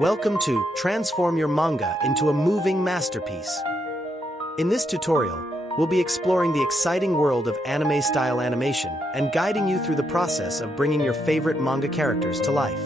Welcome to Transform Your Manga into a Moving Masterpiece. In this tutorial, we'll be exploring the exciting world of anime-style animation and guiding you through the process of bringing your favorite manga characters to life.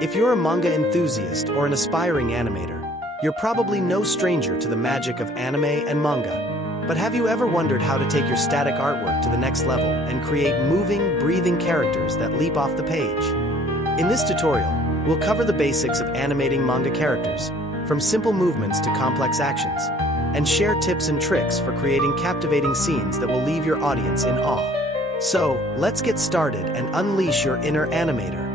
If you're a manga enthusiast or an aspiring animator, you're probably no stranger to the magic of anime and manga. But have you ever wondered how to take your static artwork to the next level and create moving, breathing characters that leap off the page? In this tutorial, we'll cover the basics of animating manga characters, from simple movements to complex actions, and share tips and tricks for creating captivating scenes that will leave your audience in awe. So, let's get started and unleash your inner animator.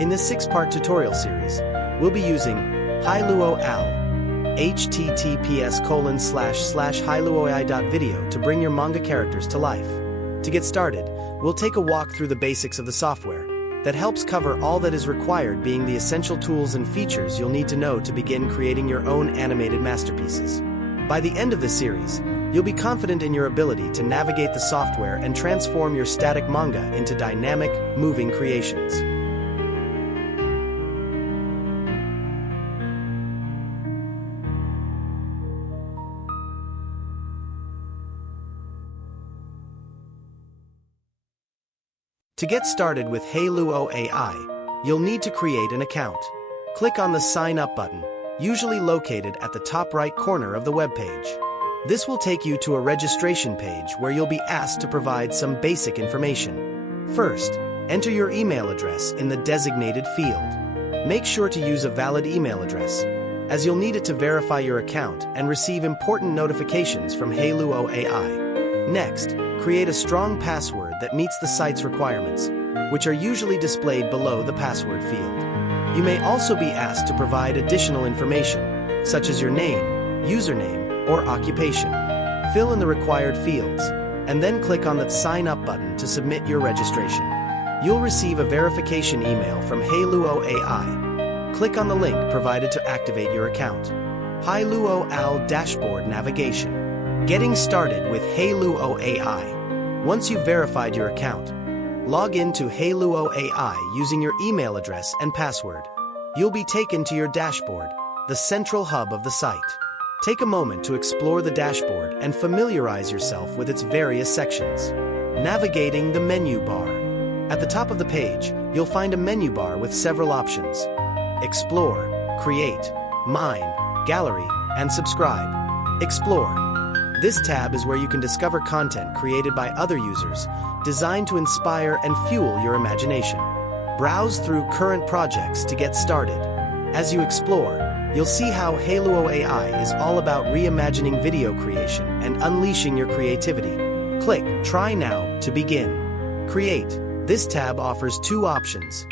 In this 6-part tutorial series, we'll be using Hailuo https://hailuoai.video to bring your manga characters to life. To get started, we'll take a walk through the basics of the software that helps cover all that is required, being the essential tools and features you'll need to know to begin creating your own animated masterpieces. By the end of the series, you'll be confident in your ability to navigate the software and transform your static manga into dynamic, moving creations. To get started with Hailuo AI, you'll need to create an account. Click on the Sign Up button, usually located at the top right corner of the web page. This will take you to a registration page where you'll be asked to provide some basic information. First, enter your email address in the designated field. Make sure to use a valid email address, as you'll need it to verify your account and receive important notifications from Hailuo AI. Next, create a strong password that meets the site's requirements, which are usually displayed below the password field. You may also be asked to provide additional information, such as your name, username, or occupation. Fill in the required fields, and then click on the Sign Up button to submit your registration. You'll receive a verification email from Hailuo AI. Click on the link provided to activate your account. Hailuo AI Dashboard Navigation. Getting started with Hailuo AI. Once you've verified your account, log in to Hailuo AI using your email address and password. You'll be taken to your dashboard, the central hub of the site. Take a moment to explore the dashboard and familiarize yourself with its various sections. Navigating the menu bar. At the top of the page, you'll find a menu bar with several options: Explore, Create, Mine, Gallery, and Subscribe. Explore. This tab is where you can discover content created by other users, designed to inspire and fuel your imagination. Browse through current projects to get started. As you explore, you'll see how Hailuo AI is all about reimagining video creation and unleashing your creativity. Click Try Now to begin. Create. This tab offers 2 options: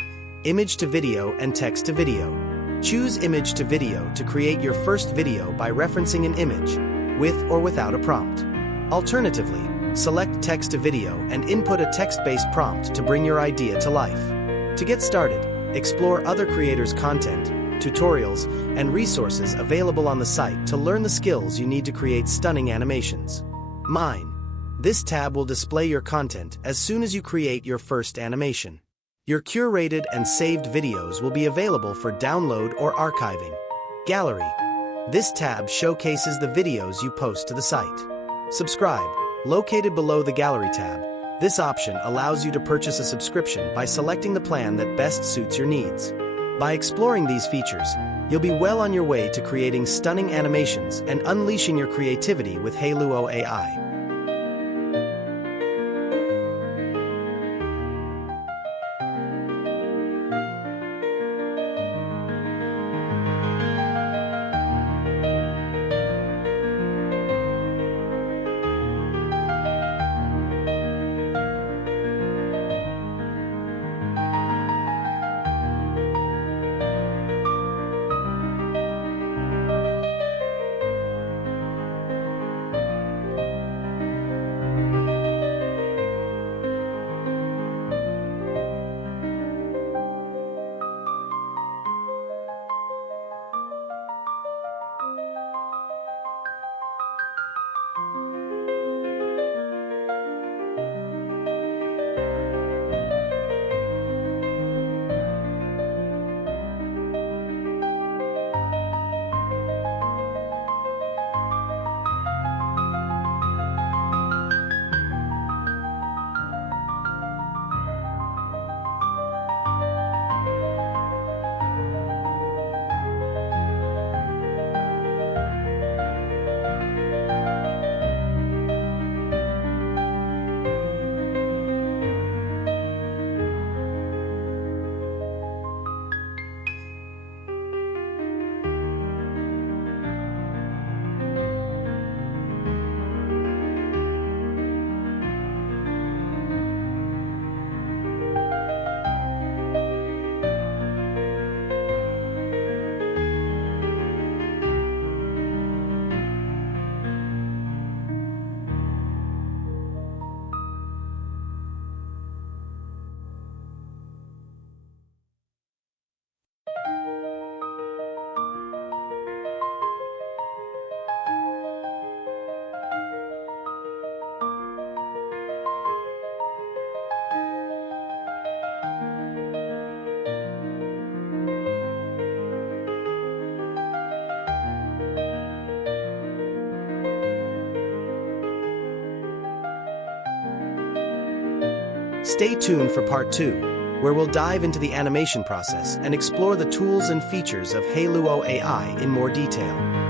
Image to Video and Text to Video. Choose Image to Video to create your first video by referencing an image, with or without a prompt. Alternatively, select Text to Video and input a text-based prompt to bring your idea to life. To get started, explore other creators' content, tutorials, and resources available on the site to learn the skills you need to create stunning animations. Mine. This tab will display your content as soon as you create your first animation. Your curated and saved videos will be available for download or archiving. Gallery. This tab showcases the videos you post to the site. Subscribe. Located below the Gallery tab, this option allows you to purchase a subscription by selecting the plan that best suits your needs. By exploring these features, you'll be well on your way to creating stunning animations and unleashing your creativity with Hailuo AI. Stay tuned for part 2, where we'll dive into the animation process and explore the tools and features of Hey Luo AI in more detail.